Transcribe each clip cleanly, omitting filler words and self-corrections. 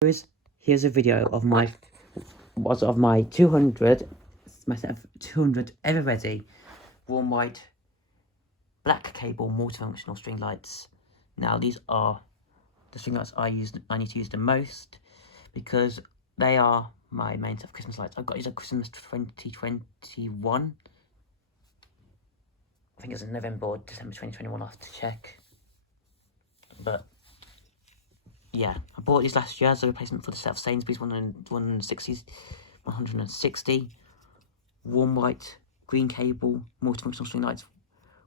Here's a video of my 200 set of 200 Eveready warm white black cable multifunctional string lights. Now these are the string lights I need to use the most because they are my main set of Christmas lights. I got these at Christmas 2021. I think it was in November or December 2021. I'll have to check. But yeah, I bought these last year as a replacement for the set of Sainsbury's 160 warm white green cable multifunctional string lights.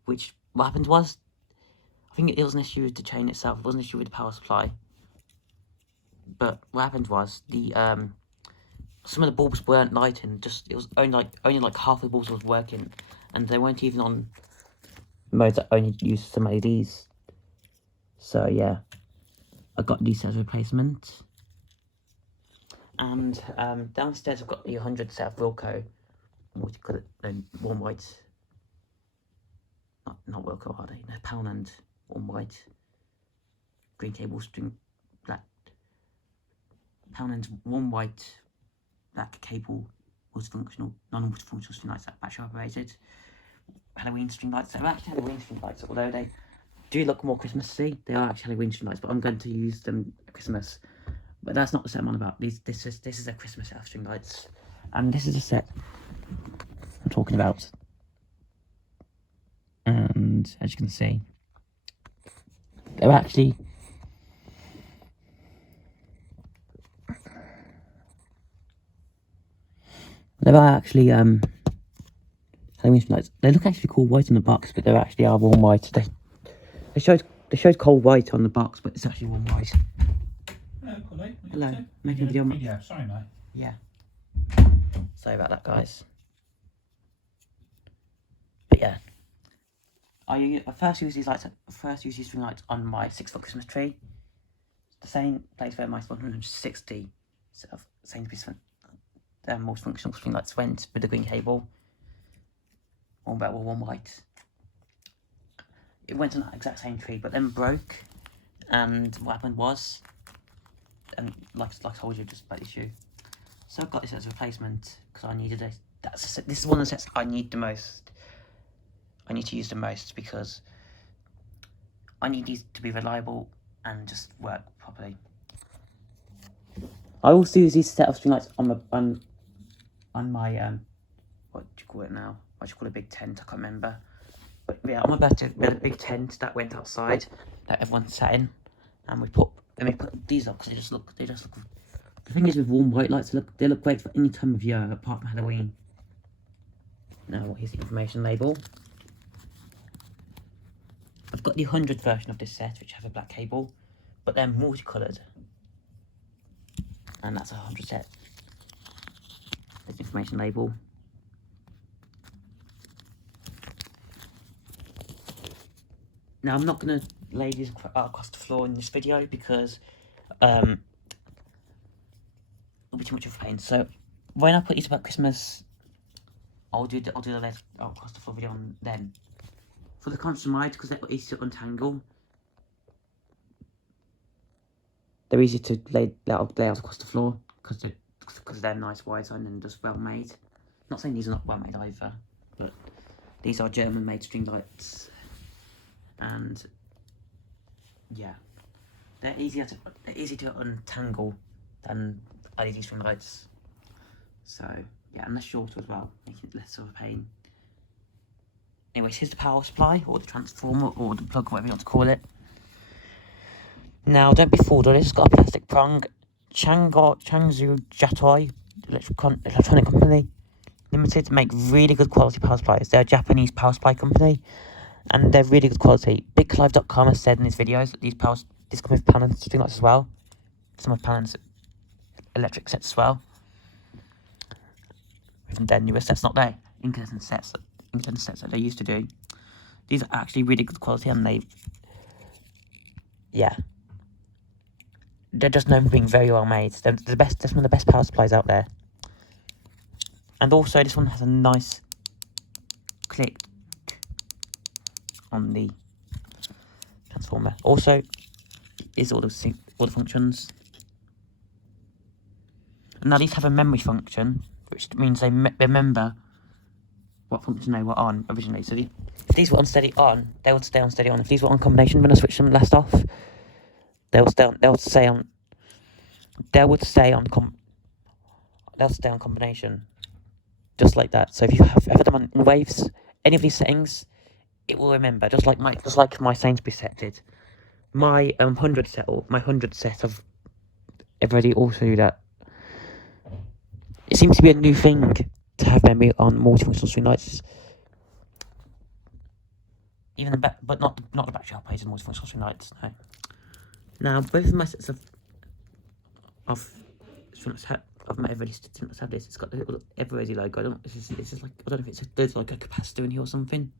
Which what happened was, I think it was an issue with the chain itself. It wasn't an issue with the power supply. But what happened was the some of the bulbs weren't lighting. It was only like half the bulbs was working, and they weren't even on modes that only use some LEDs. So yeah, I got these as a replacement. And downstairs I've got the 100 set of Wilco multicolored warm white. Not Wilco, are they? No, Poundland warm white green cable string black. Poundland warm white black cable multifunctional, non-multifunctional string lights that battery operated. Halloween string lights. They're actually Halloween string lights, although they do look more Christmassy. They are actually Halloween string lights, but I'm going to use them at Christmas. But that's not the set I'm on about. This is a Christmas set of string lights, and this is the set I'm talking about. And as you can see, they're actually Halloween string lights. They look actually cool white on the box, but they actually are warm white. They showed cold white on the box, but it's actually warm white. Hello, Colin. Hello, making a video. Yeah, sorry, mate. Yeah. Sorry about that, guys. But yeah, I first used these string lights on my 6-foot Christmas tree. The same place where my 160 set of Sainsbury's multifunctional string lights went with the green cable. One white. It went on that exact same tree, but then broke. And what happened was, and like I told you, just about the issue. So I got this as a replacement because I needed it. This is one of the sets I need the most. I need to use the most because I need these to be reliable and just work properly. I also use these set of string lights on my what do you call it now? What do you call a big tent? I can't remember. But yeah, on my birthday we had a big tent that went outside that everyone sat in, and we put these up because they just look. The thing is with warm white lights, they look great for any time of year apart from Halloween. Now here's the information label. I've got the 100 version of this set, which have a black cable, but they're multicoloured, and that's a 100 set. There's the information label. Now I'm not going to lay these across the floor in this video because it'll be too much of a pain. So when I put these about Christmas, I'll do the across the floor video on then. For the constant lights, because they're easy to untangle, they're easy to lay out across the floor because they're nice wide zone and just well made. Not saying these are not well made either, but these are German made string lights, and yeah, they're easy to untangle than LED string lights. So yeah, and they're shorter as well, making it less of a pain. Anyways, here's the power supply, or the transformer, or the plug, whatever you want to call it. Now, don't be fooled, it's got a plastic prong. Changzhou Jatoi Electronic Company Limited make really good quality power supplies. They're a Japanese power supply company, and they're really good quality. BigClive.com has said in his videos that these come with Poundland string lights as well. Some of Poundland's electric sets as well. Even their newer sets, not their incandescent sets that they used to do. These are actually really good quality, and they're just known for being very well made. They're the best. They're some of the best power supplies out there. And also, this one has a nice click on the transformer. Also, is all the functions. Now these have a memory function, which means they remember what function they were on originally. So if these were unsteady on, they would stay unsteady on. If these were on combination, when I switch them last off, they'll stay on combination, just like that. So if you have ever them on in waves, any of these settings, it will remember. Just like my Sainsbury's set did. My 100 set of Eveready also do that. It seems to be a new thing to have memory on multifunctional string lights. Even but not the battery operated multifunctional string lights. No. Now both of my sets of my Eveready string have this. It's got the little Eveready logo. I don't know if there's like a capacitor in here or something.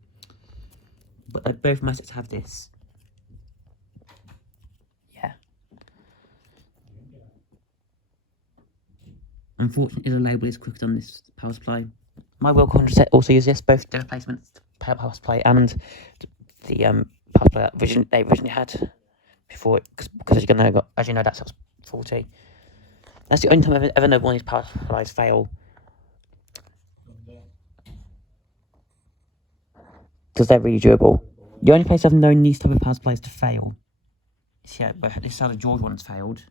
But both my sets have this. Yeah. Unfortunately, the label is crooked on this power supply. My Wilco 100 set also uses this, both the replacement power supply and the power supply that they originally had before it, because as you know, that's faulty. That's the only time I've ever known one of these power supplies fail. Because they're really durable. The only place I've known these type of power supplies to fail is here, but this is how the George ones failed.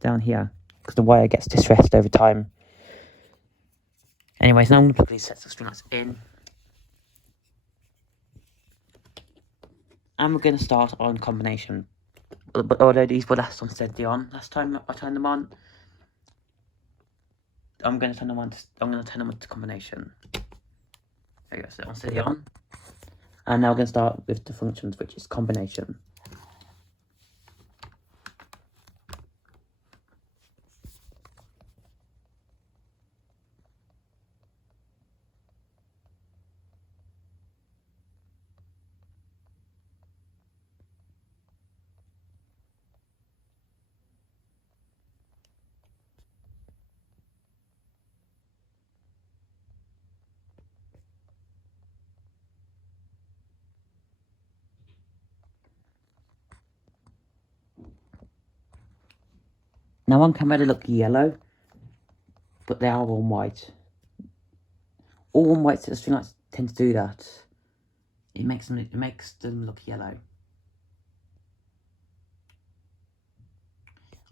Down here, because the wire gets distressed over time. Anyways, now I'm going to plug these sets of string lights in. And we're going to start on combination. But although these were last on, last time I turned them on, I'm going to turn them on to combination. There you go, so on steady on. And now we're going to start with the functions, which is combination. Now on camera they look yellow, but they are all white. All one white sets of string lights tend to do that. It makes them look yellow.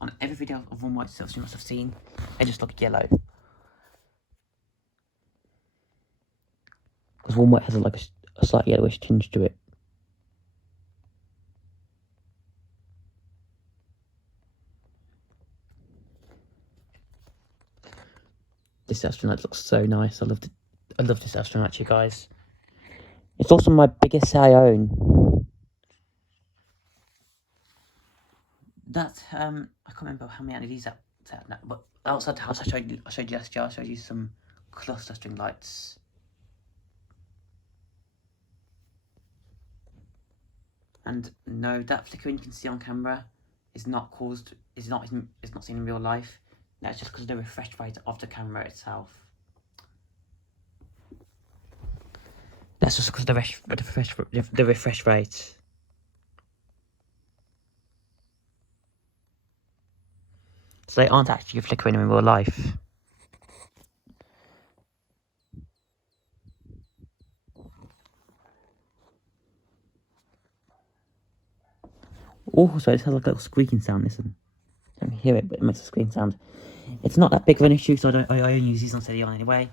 On every video of one white set of string lights I've seen, they just look yellow. Because one white has a slight yellowish tinge to it. This set of string lights looks so nice. I love this set of string lights, you guys. It's also my biggest set I own. That I can't remember how many LEDs that but outside the house I showed you last year. I showed you some cluster string lights. And no, that flickering you can see on camera is not seen in real life. That's just because of the refresh rate of the camera itself. That's just because of the refresh rate. So they aren't actually flickering in real life. Also, it has like a little squeaking sound. Listen, I don't hear it, but it makes a squeaking sound. It's not that big of an issue, so I only use these on steady on anyway.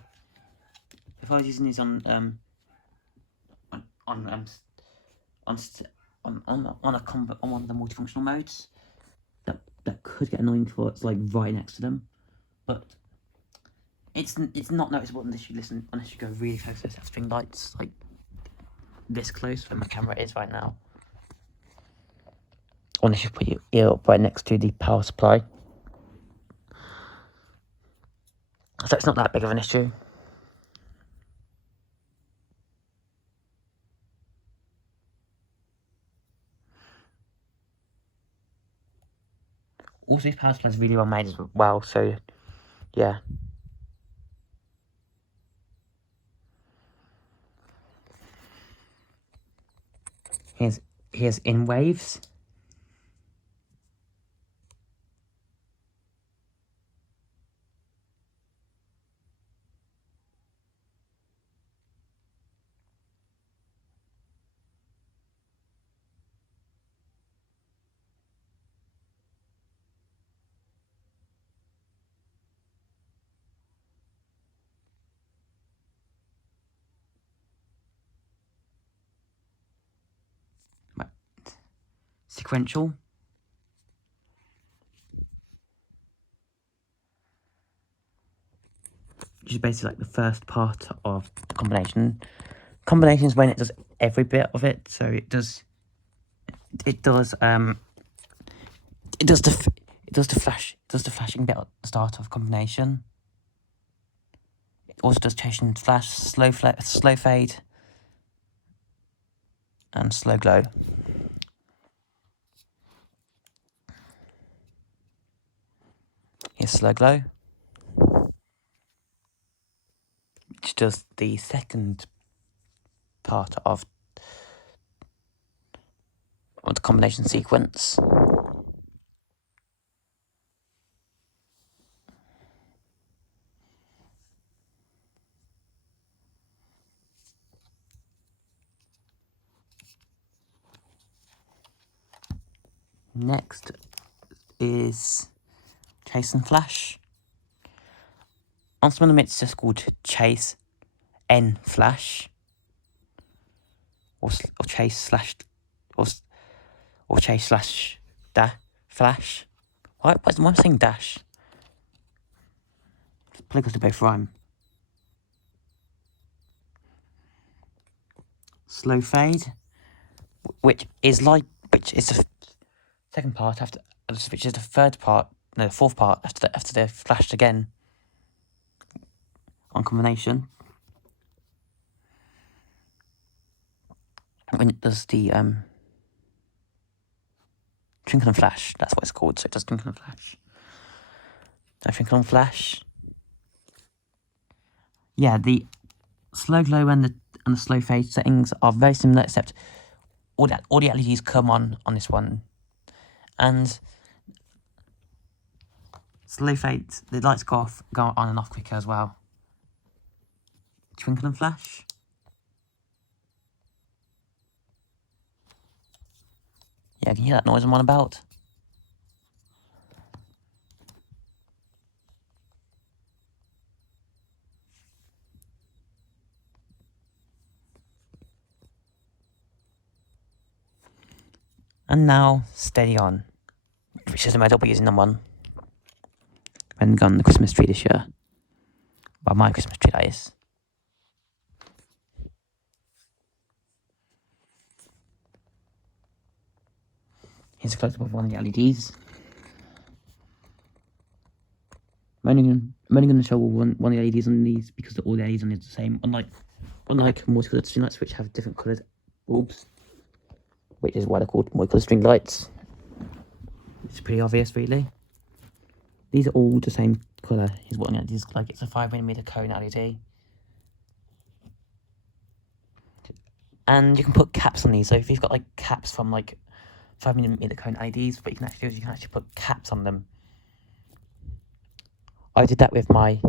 If I was using these on one of the multifunctional modes, that could get annoying for it's like right next to them, but it's not noticeable unless you go really close to the string lights, like this close where my camera is right now. Unless you put your ear up right next to the power supply. So it's not that big of an issue. Also, this power supply is really well made as well, so yeah. Here's in waves. sequential. Which is basically like the first part of the combination. Combination is when it does every bit of it. So it does the flashing bit at the start of combination. It also does chase and flash, slow fade, and slow glow. Here's slow glow, which does the second part of the combination sequence. Next is chase and flash. On some of them it's just called chase N flash, or chase slash, or chase slash dash flash. Why am I saying dash? Probably because they both rhyme. Slow fade, which is the second part after, which is the the fourth part after they're flashed again on combination. When it does the twinkle and flash, that's what it's called. So it does twinkle and flash. No twinkle and flash. Yeah, the slow glow and the slow fade settings are very similar, except all the LEDs come on this one, and slow fade, the lights go on and off quicker as well. Twinkle and flash. Yeah, can you hear that noise I'm on about? And now, steady on, which is the mode I'll be using them on when we go on the Christmas tree this year. Well, my Christmas tree, that is. Here's a close-up of one of the LEDs. I'm only going to show one of the LEDs on these because all the LEDs on these are the same. Unlike multicoloured string lights, which have different coloured bulbs, which is why they're called multicoloured string lights. It's pretty obvious, really. These are all the same colour. Here's what an LED is like. It's a 5mm cone LED. And you can put caps on these. So if you've got like caps from like 5mm cone LEDs, what you can actually do is you can actually put caps on them. I did that with my, I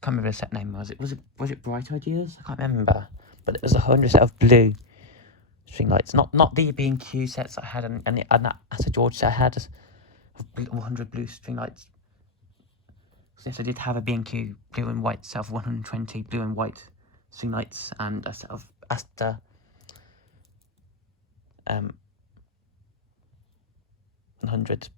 can't remember the set name was it Bright Ideas? I can't remember, but it was 100 set of blue string lights, not the B&Q sets I had, and that Asa George set I had of 100 blue string lights. So yes, I did have a B&Q blue and white set of 120 blue and white string lights, and a set of Asta 100